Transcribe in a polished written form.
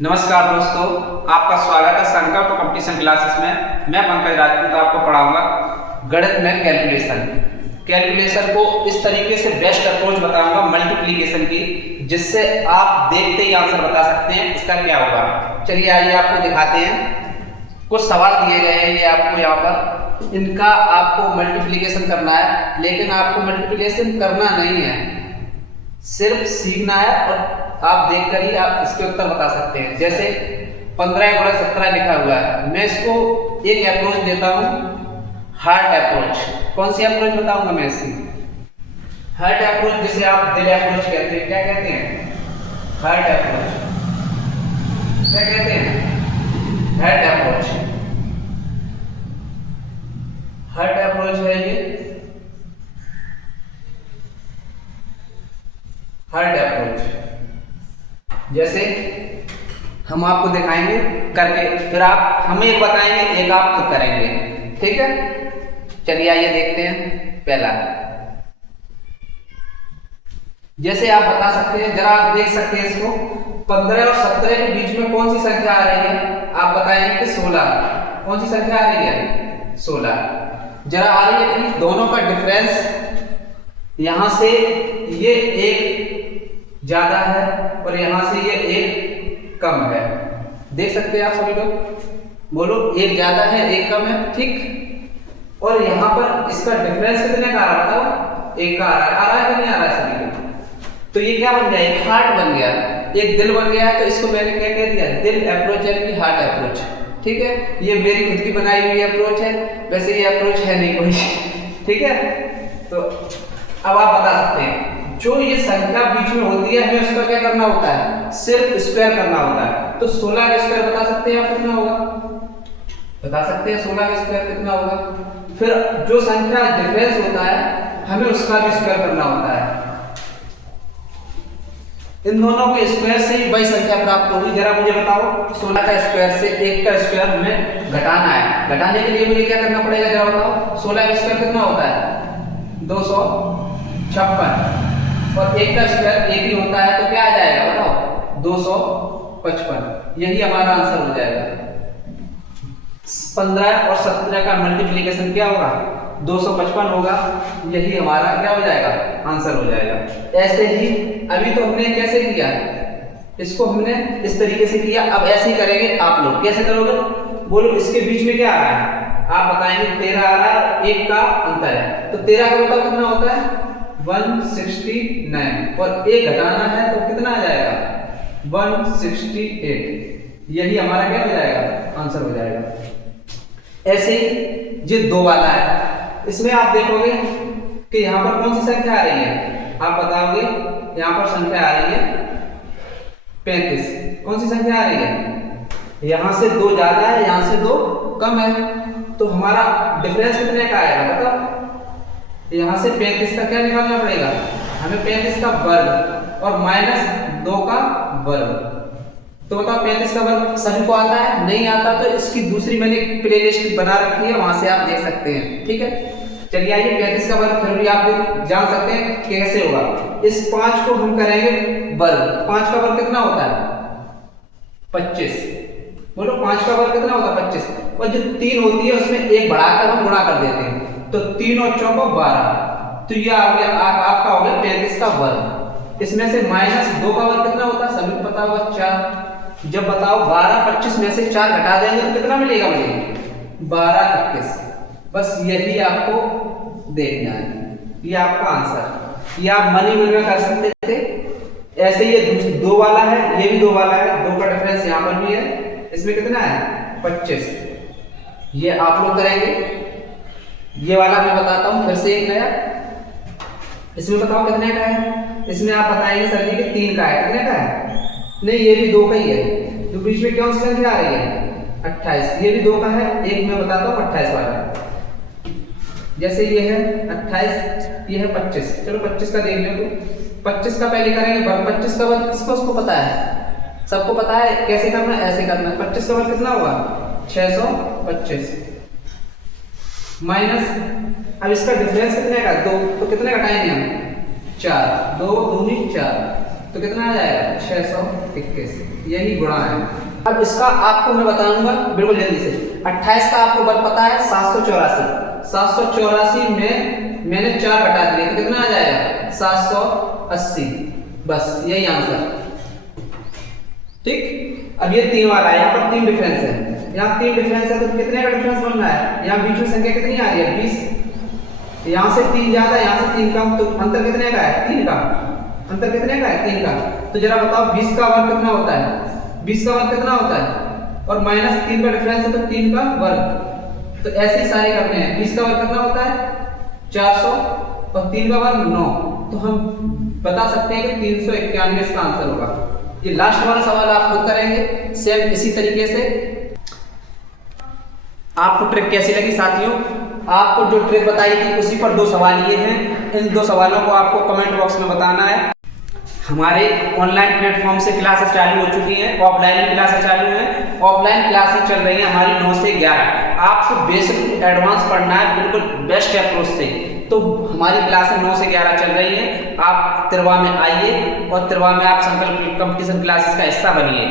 नमस्कार दोस्तों, आपका स्वागत है संकल्प कंपटीशन क्लासेस में। मैं पंकज राजपूत आपको पढ़ाऊंगा गणित में कैलकुलेशन को इस तरीके से बेस्ट अप्रोच बताऊंगा मल्टीप्लिकेशन की, जिससे आप देखते ही आंसर बता सकते हैं इसका क्या होगा। चलिए आइए आपको दिखाते हैं। कुछ सवाल दिए गए हैं, ये आपको यहाँ पर इनका आपको मल्टीप्लिकेशन करना है, लेकिन आपको मल्टीप्लिकेशन करना नहीं है, सिर्फ सीखना है और आप देखकर ही आप इसके उत्तर बता सकते हैं। जैसे 15 × 17 लिखा हुआ है, मैं इसको एक अप्रोच देता हूँ, हार्ट अप्रोच। कौन सी अप्रोच बताऊंगा मैं इसकी? हार्ट अप्रोच, जिसे आप दिल अप्रोच कहते हैं। क्या कहते हैं? Heart approach. क्या कहते हैं? Heart approach. हार्ट अप्रोच है ये, हार्ट अप्रोच। जैसे हम आपको दिखाएंगे करके, फिर आप हमें बताएंगे, एक आप खुद करेंगे, ठीक है? चलिए आइए देखते हैं। पहला, जैसे आप बता सकते हैं, जरा आप देख सकते हैं इसको, 15 और 17 के बीच में कौन सी संख्या आ रही है? आप बताएंगे कि 16। कौन सी संख्या आ रही है? 16 जरा आ रही है कि दोनों का डिफरेंस यहां से ये एक ज्यादा है और यहां से ये एक कम है। देख सकते हैं आप सभी लोग, बोलो एक ज्यादा है एक कम है, ठीक। और यहां पर इसका डिफरेंस कितने का आ रहा था? एक का आ रहा है कि नहीं आ रहा है सभी लोग? तो ये क्या बन गया? एक हार्ट बन गया, एक दिल बन गया। तो इसको मैंने क्या कह दिया? दिल अप्रोच यानी कि हार्ट अप्रोच, ठीक है? ये मेरी खुद की बनाई हुई अप्रोच है, वैसे ये अप्रोच है नहीं कोई, ठीक है? तो अब आप बता सकते हैं, जो ये संख्या बीच में होती है, हमें उसका क्या करना होता है? सिर्फ स्क्वायर करना होता है। तो 16 का स्क्वायर बता सकते हैं आप कितना होगा? बता सकते हैं 16 का स्क्वायर कितना होगा? फिर जो संख्या डिफरेंस होता है, हमें उसका भी स्क्वायर करना होता है। इन दोनों के स्क्वायर से ही वही संख्या प्राप्त होगी। जरा मुझे बताओ, 16 का स्क्वायर से 1 का स्क्वायर हमें घटाना है। घटाने के लिए मुझे क्या करना पड़ेगा? जरा बताओ, 16 का स्क्वायर कितना होता है? 256 और 1 का स्क्वायर 1 ही होता है, तो क्या आ जाएगा बताओ? 255। यही हमारा आंसर हो जाएगा। 15 और 17 का मल्टीप्लिकेशन क्या होगा? 255 होगा। यही हमारा क्या हो जाएगा? आंसर हो जाएगा। ऐसे ही अभी तो हमने कैसे किया, इसको हमने इस तरीके से किया, अब ऐसे ही करेंगे आप लोग। कैसे करोगे? बोलो, इसके बीच में क्या आ रहा है? आप बताएंगे 13 आ रहा है, 1 का अंतर है, तो 13 का बताओ कितना होता है? 169 और 1 घटाना है तो कितना आ जाएगा? 168। यही हमारा क्या हो जाएगा? आंसर हो जाएगा। ऐसे ही जो 2 वाला है, इसमें आप देखोगे कि यहां पर कौन सी संख्या आ रही है? आप बताओगे यहां पर संख्या आ रही है 35। कौन सी संख्या आ रही है? यहां से 2 ज्यादा है, यहां से 2 कम है, तो हमारा डिफरेंस कितने का आएगा बताओ? यहां से 35 का क्या निकालना पड़ेगा हमें? 35 का वर्ग और -2 का वर्ग। तो बताओ 35 का वर्ग सभी को आता है? नहीं आता, तो इसकी दूसरी मैंने प्लेलिस्ट बना रखी है, वहां से आप देख सकते हैं, ठीक है? चलिए आइए, 35 का वर्ग फिर भी आप जान सकते हैं कैसे होगा। इस 5 को हम करेंगे वर्ग। 5 का वर्ग कितना होता है? 25। बोलो 5 का वर्ग कितना होता है? 25। और जो 3 होती है उसमें 1 बढ़ाकर हम गुणा कर देते हैं, तो 3 और 4 12। तो ये आ गया आपका हो गया 35 का वर्ग। इसमें से -2 का वर्ग कितना होता है? सभी को पता होगा 4। जब बताओ 12 25 में से 4 घटा देंगे तो कितना मिलेगा मुझे? 12 21। बस यही आपको देखना है, ये आपका आंसर। ये आप मनी में कर सकते थे। ऐसे ये 2 वाला है, ये भी 2 वाला है, 2 का डिफरेंस यहाँ पर भी है। इसमें कितना है? 25। ये आप लोग करेंगे। ये वाला मैं बताता हूँ फिर से एक नया। इसमें बताओ कितने का है? इसमें आप बताएंगे सर जी कि 3 का है। कितने का है? नहीं, ये भी 2 का ही है। तो बीच में कौन सी संख्या आ रही है? 28। ये भी 2 का है। एक मैं बताता हूँ 28 वाला। जैसे ये है 28, ये है 25। चलो 25 का देख लो। तो 25 का पहले करेंगे वर्ग। 25 का वर्ग किसको पता है? सबको पता है कैसे करना है, ऐसे करना है। 25 का वर्ग कितना होगा? 625 माइनस, अब इसका डिफरेंस कितने का? 2, तो कितने घटाएंगे हम? 4। 2 दूनी 4। तो कितना आ जाएगा 621, यही गुणा है। अब इसका आपको मैं बताऊंगा बिल्कुल जल्दी से। 28 का आपको वर्ग पता है 784 में मैंने 4 घटा दिए तो कितना आ जाएगा 780, बस यही आंसर। ठीक, अब ये 3 वाला है, यहाँ पर 3 डिफरेंस है, यहाँ 3 डिफरेंस है तो कितने का डिफरेंस बन रहा है, यहाँ बीच में संख्या कितनी आ रही है 20, यहाँ से 3 ज्यादा यहाँ से 3 कम, तो अंतर कितने का है 3 का, अंतर कितने का है 3 का। तो जरा बताओ 20 का वर्ग कितना होता है, 20 का वर्ग कितना होता है, और माइनस 3 का डिफरेंस है तो 3 का वर्ग। तो ऐसे सारे करने हैं। 20 का वर्ग कितना होता है 400 और 3 का वर्ग 9, तो हम बता सकते हैं कि 391 इसका आंसर होगा। ये लास्ट वाला सवाल आप खुद करेंगे सेम इसी तरीके से। आपको ट्रिक कैसी लगी साथियों, आपको जो ट्रिक बताई थी उसी पर 2 सवाल ये हैं, इन 2 सवालों को आपको कमेंट बॉक्स में बताना है। हमारे ऑनलाइन प्लेटफॉर्म से क्लासेस चालू हो चुकी हैं, ऑफलाइन भी क्लासेस चालू हैं। ऑफलाइन क्लासेस चल रही हैं हमारी 9 से 11। आपको बेसिक एडवांस पढ़ना है बिल्कुल बेस्ट अप्रोच से, तो हमारी क्लासेस 9 से 11 चल रही हैं। आप तिरवा में आइए और तिरवा में आप संकल्प कंपटीशन क्लासेस का हिस्सा बनिए।